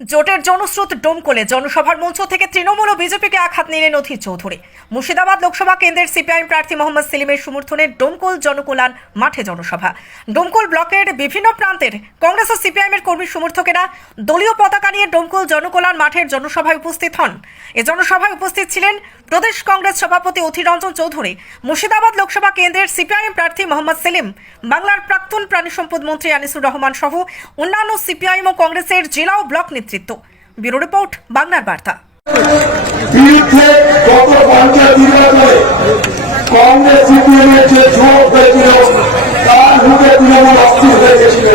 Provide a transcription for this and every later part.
জোটের জনস্রোত ডোমকলে জনসভার মঞ্চ থেকে তৃণমূল ও বিজেপিকে আঘাত নিলেন অধীর চৌধুরী। মুর্শিদাবাদ লোকসভা কেন্দ্রের সিপিআইএম প্রার্থী মোহাম্মদ সেলিমের সমর্থনে ডোমকল জনকল্যাণ মাঠে জনসভা। ডোমকল ব্লকের বিভিন্ন প্রান্তের কংগ্রেস ও সিপিআইএমের কর্মী সমর্থকেরা দলীয় পতাকা নিয়ে ডোমকল জনকল্যাণ মাঠের জনসভায় উপস্থিত হন। এ জনসভায় উপস্থিত ছিলেন প্রদেশ কংগ্রেস সভাপতি অধীর রঞ্জন চৌধুরী, মুর্শিদাবাদ লোকসভা কেন্দ্রের সিপিআইএম প্রার্থী মোহাম্মদ সেলিম, বাংলার প্রাক্তন প্রাণী সম্পদ মন্ত্রী আনিসুর রহমান সহ অন্যান্য সিপিআইএম ও কংগ্রেসের জেলা ও ব্লক নেতৃত্ব। ব্যুরো রিপোর্ট, বাংলার বার্তা। কংগ্রেস সিপিএমের যে ঝোঁক হয়েছিল তার মুখে তৃণমূল অস্থির হয়ে গেছিল,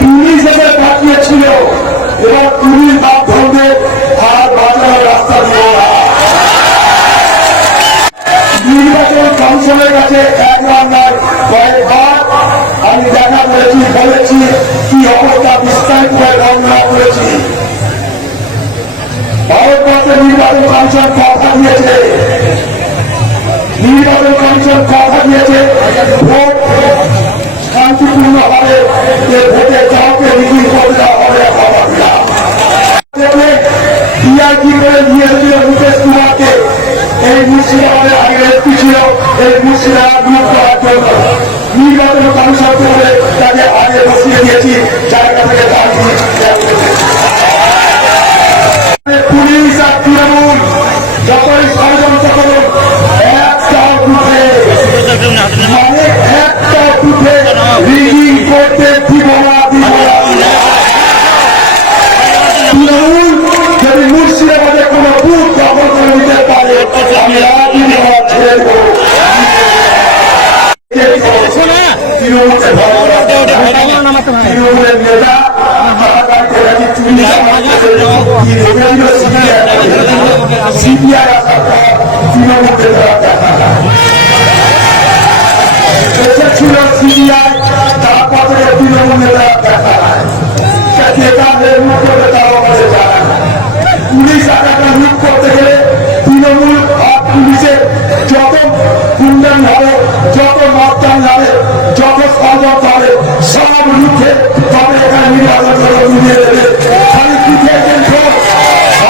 পুলিশ এসে পাঠিয়েছিল এবং পুলিশ বাদ ধরবে আর বাজারের রাস্তা দিল না। নির্বাচন কমিশনের কাছে একবার নয় কয়েকবার আমি দেখা করেছি, বলেছি কি অবস্থা বিস্তারিত বর্ণনা করেছি। ভারতবর্ষের নির্বাচন কমিশন কথা দিয়েছে, নির্বাচন কমিশন কথা দিয়েছে ভোট শান্তিপূর্ণ হবে, যে ভোটে কাউকে মিটিং করে দেওয়া হবে ডিআইজি করে নিয়েছিল নীতিশ কুমারকে। এই মুর্শিদাবাদের আগে এসপি ছিল, এই মুর্শিদাবাদ দূর করার জন্য নির্বাচন কমিশন করে তাকে আগে বসিয়ে দিয়েছি জায়গা থেকে পুলিশ আর তৃণমূল যতই ষড়যন্ত্র করুন একটা বুথে রিগিং করতে দিব না। তৃণমূল যদি মুর্শিদাবাদে কোন বুথ দখল করে নিতে পারে আমি রাজনীতি ছেড়ে দেবো। তৃণমূলের নেতা সিপিআই আসার পর তৃণমূল এসেছিল সিবিআই, তারপর থেকে তৃণমূল নেতা দেখা নেতাদের মুখ করতে তারাও কাছে যায়। পুলিশ এলাকা লুট করতে গেলে তৃণমূল আর পুলিশের যত গুন্ডামি হবে, যত মাপটান হবে, যত ষড়যন্ত্র হবে সব রুখে তবে এখানে নির্বাচন মিলিয়ে দেবে। খালি পিঠে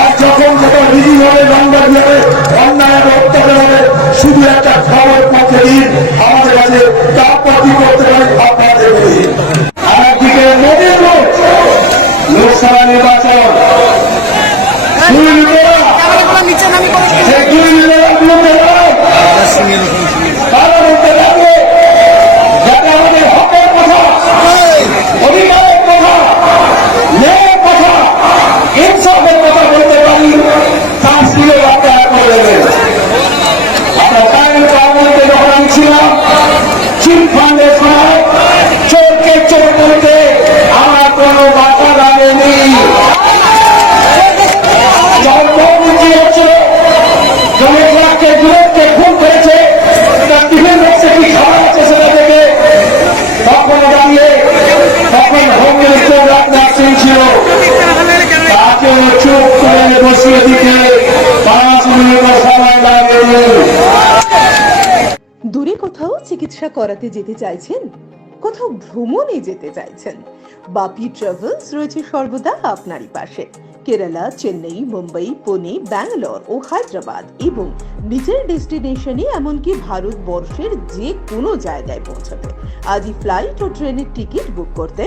আর যখন যত রিজিং হবে, লম্বা হবে, অন্যায় অত্যাচার হবে, শুধু একটা খবর পক্ষে দিন আমাদের কাছে, তারপর কি করতে পারি আপনাদের বলি। একদিকে মোদীর লোকসভা নির্বাচন দূরে কোথাও চিকিৎসা করাতে যেতে চাইছেন, কোথাও ভ্রমণে যেতে চাইছেন, বাপি ট্রাভেলস রয়েছে সর্বদা আপনারই পাশে। কেরালা, চেন্নাই, মুম্বাই, পুনে, ব্যাঙ্গালোর ও হায়দ্রাবাদ এবং নিজের ডেস্টিনেশনে এমনকি ভারতবর্ষের যে কোনো জায়গায় পৌঁছাতে আজই ফ্লাইট ও ট্রেনের টিকিট বুক করতে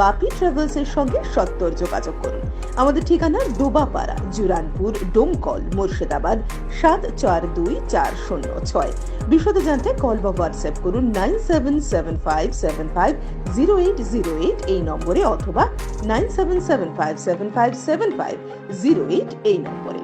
বাপি ট্রাভেলস এর সঙ্গে সত্বর যোগাযোগ করুন। আমাদের ঠিকানা ডোবাপাড়া, জুরানপুর, ডোমকল, মুর্শিদাবাদ 742406। বিশদে জানতে কল বা হোয়াটসঅ্যাপ করুন 9775750808 এই নম্বরে অথবা 9775757508 এই নম্বরে।